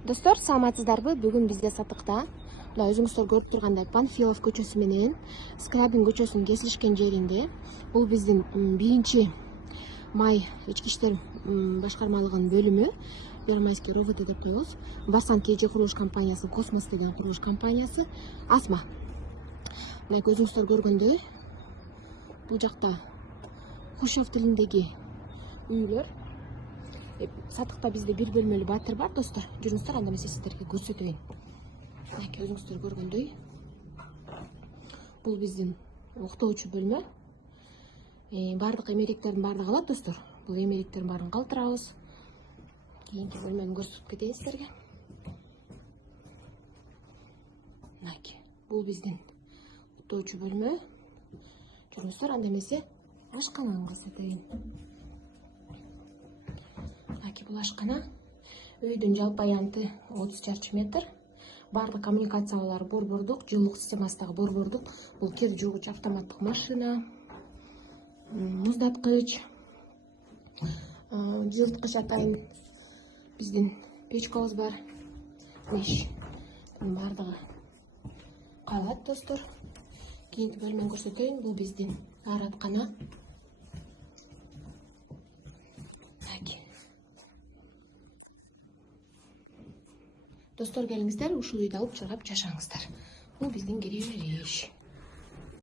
Достор, саламатсыздарбы? Бүгүн бизде сатыкта мына өзүңүздөр көрүп тургандай Панфилов көчөсү менен Скрабин көчөсүнүн кесилишкен жеринде. Бул биздин 1-май ички иштер башкармалыгынын бөлүмү, Первомайский РУВД деп коебуз. Басан КЖ курулуш компаниясы, Космос деген курулуш компаниясы. Асма. Мына өзүңүздөр көргөндөй, бул жакта Хрущев тилиндеги үйлөр. Сатыкта бизде бир бөлмөлүү батир бар, достор. Жүрүңүздөр, анда мен сиздерге көрсөтөйүн. Мынакей өзүңүздөр көргөндөй. Бул биздин уктоочу бөлмө. Бардык эмеректердин баардыгы алат, достор. Бул эмеректердин баарын калтырабыз. Кийинки бөлмөнү көрсөтүп кетейин сиздерге. Мынакей. Бул биздин уктоочу бөлмө. Жүрүңүздөр, анда эмесе ашкананы көрсөтөйүн. Бул ашкана. Үйдүн жалпы аянты 30 чарчы метр. Бардык коммуникациялар борбордук, жылуулук системасы дагы борбордук. Бул кир жуугучу автоматтык машина, муздаткыч, жылыткыч атайын биздин печкабыз бар. Меш. Бардыгы калат, достор. Кийинки бөлмөнү көрсөтөйүн. Бул биздин аараткана. Достор, келиңиздер, ушул үйдү алып чыргап жашаңыздар. Бул биздин кире бериш.